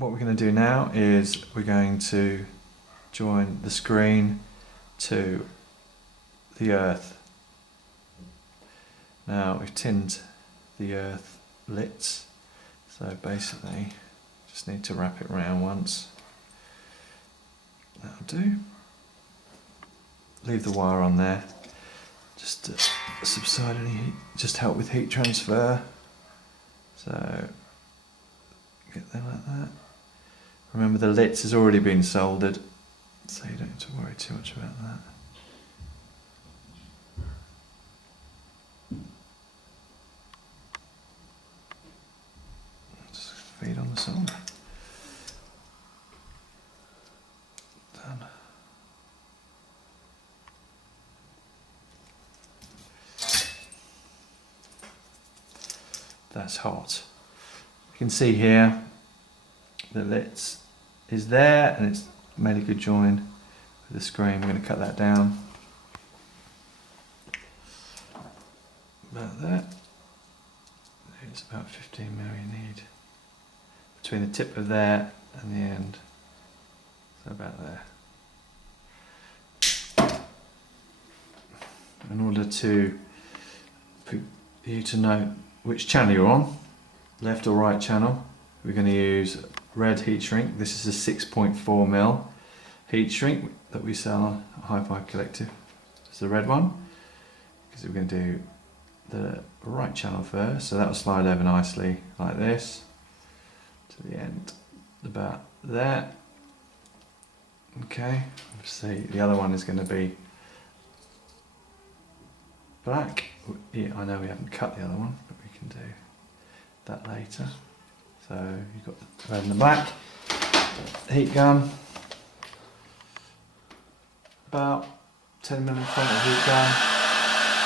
what we're going to do now is we're going to join the screen to the earth. Now we've tinned the earth lits, so basically just need to wrap it around once. That'll do. Leave the wire on there just to subside any heat, just help with heat transfer. So get there like that. Remember the lits has already been soldered, so you don't have to worry too much about that. Just feed on the solder. Done. That's hot. You can see here the lits is there and it's made a good join with the screen. We're going to cut that down about that. It's about 15mm you need between the tip of there and the end, so about there. In order to put you to know which channel you're on, left or right channel, we're going to use red heat shrink. This is a 6.4mm heat shrink that we sell at Hi-Fi Collective. It's the red one, because we're going to do the right channel first, so that will slide over nicely like this to the end, about there. Okay, see the other one is going to be black. Yeah, I know we haven't cut the other one, but we can do that later. So you've got the red and the black. Heat gun, about 10mm in front of the heat gun.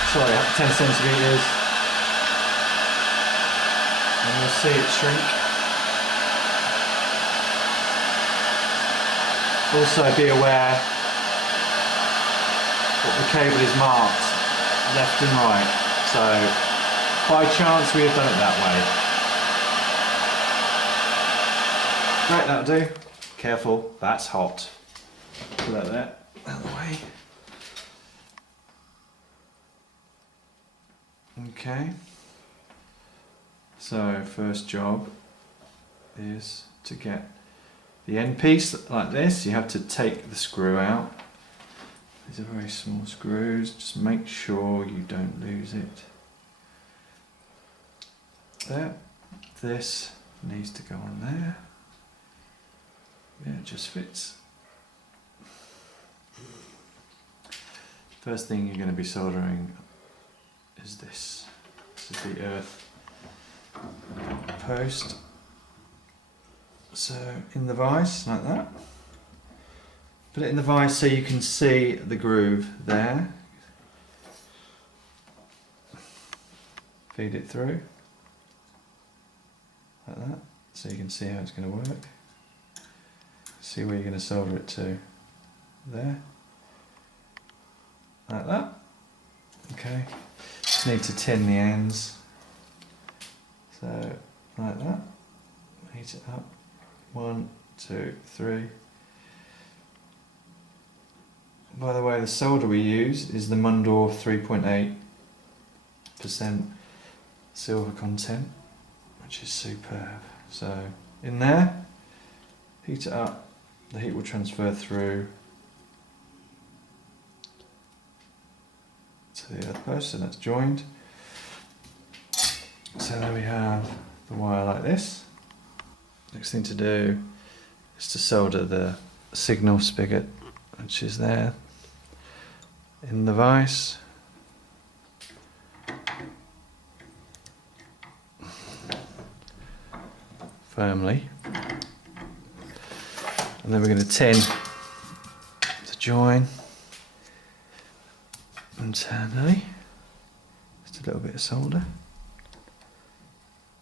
Sorry, 10 centimeters. And you'll see it shrink. Also be aware that the cable is marked left and right. So by chance we have done it that way. Right, that'll do. Careful, that's hot. Put that there, out of the way. Okay. So first job is to get the end piece like this. You have to take the screw out. These are very small screws. Just make sure you don't lose it. There. This needs to go on there. Yeah, it just fits. First thing you're going to be soldering is this. This is the earth post. So in the vise, like that. Put it in the vise so you can see the groove there. Feed it through, like that, so you can see how it's going to work. See where you're going to solder it to. There. Like that. Okay. Just need to tin the ends. So, like that. Heat it up. 1, 2, 3. By the way, the solder we use is the Mundor 3.8% silver content, which is superb. So, in there, heat it up. The heat will transfer through to the earth post, and that's joined. So there we have the wire like this. Next thing to do is to solder the signal spigot, which is there in the vise. Firmly. And then we're going to tin to join internally. Just a little bit of solder.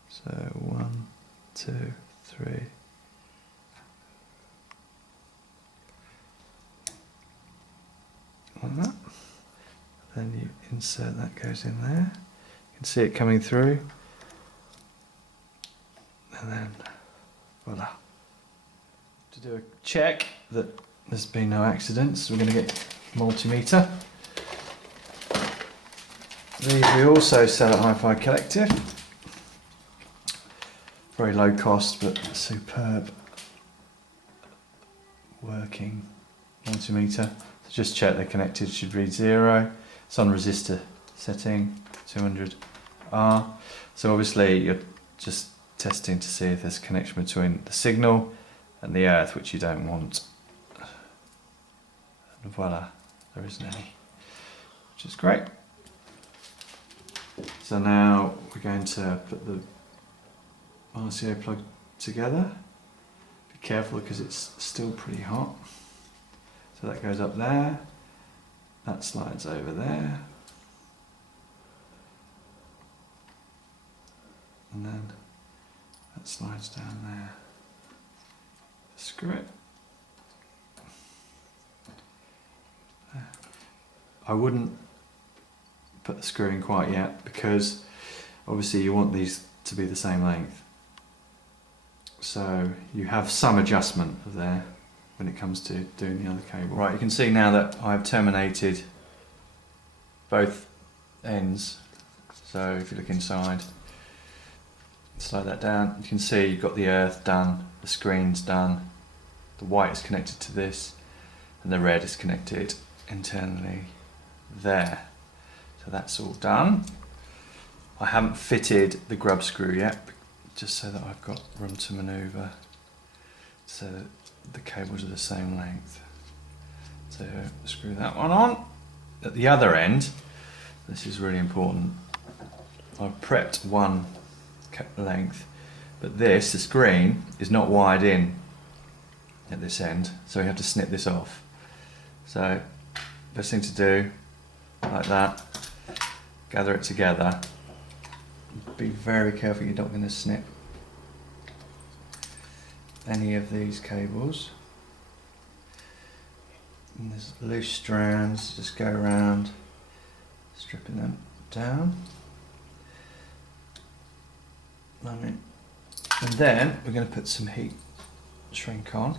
So 1, 2, 3. Like that. Then you insert that, goes in there. You can see it coming through. And then voila. To do a check that there's been no accidents, we're going to get multimeter. These we also sell at Hi-Fi Collective. Very low cost but superb working multimeter. So just check they're connected, should read 0. It's on resistor setting, 200R. So obviously you're just testing to see if there's a connection between the signal and the earth, which you don't want. And voila, there isn't any, which is great. So now we're going to put the RCA plug together. Be careful because it's still pretty hot. So that goes up there, that slides over there, and then that slides down there. Screw it. I wouldn't put the screw in quite yet because obviously you want these to be the same length. So you have some adjustment of there when it comes to doing the other cable. Right, you can see now that I've terminated both ends. So if you look inside, slide that down, you can see you've got the earth done, the screen's done, the white is connected to this, and the red is connected internally there. So that's all done. I haven't fitted the grub screw yet, just so that I've got room to manoeuvre so that the cables are the same length. So screw that one on. At the other end, this is really important, I've prepped one length, but this, the screen, is not wired in at this end, so we have to snip this off. So best thing to do, like that, gather it together. Be very careful you're not going to snip any of these cables. And there's loose strands, just go around stripping them down. And then we're going to put some heat shrink on.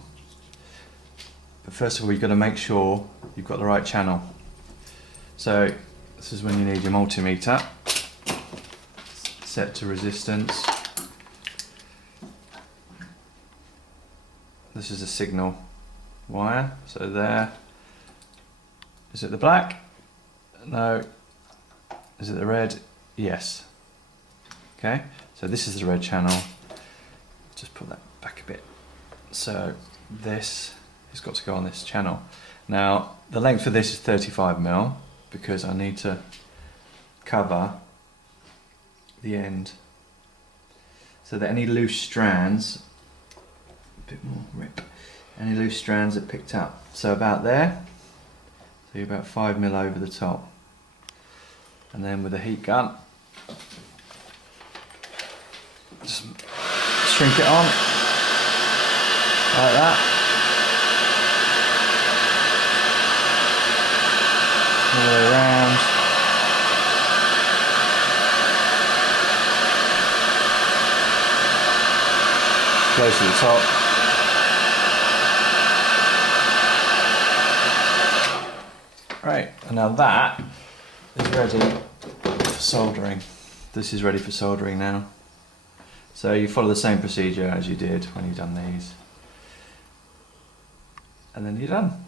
But first of all, you've got to make sure you've got the right channel. So this is when you need your multimeter set to resistance. This is a signal wire, so there. Is it the black? No. Is it the red? Yes. Okay, so this is the red channel. Just put that back a bit. So this has got to go on this channel. Now the length for this is 35mm because I need to cover the end so that any loose strands, a bit more rip, any loose strands are picked up. So about there, so you're about 5mm over the top. And then with a heat gun, just shrink it on, like that. All the way around. Close to the top. Right, and now that is ready for soldering. This is ready for soldering now. So you follow the same procedure as you did when you've done these. And then you're done.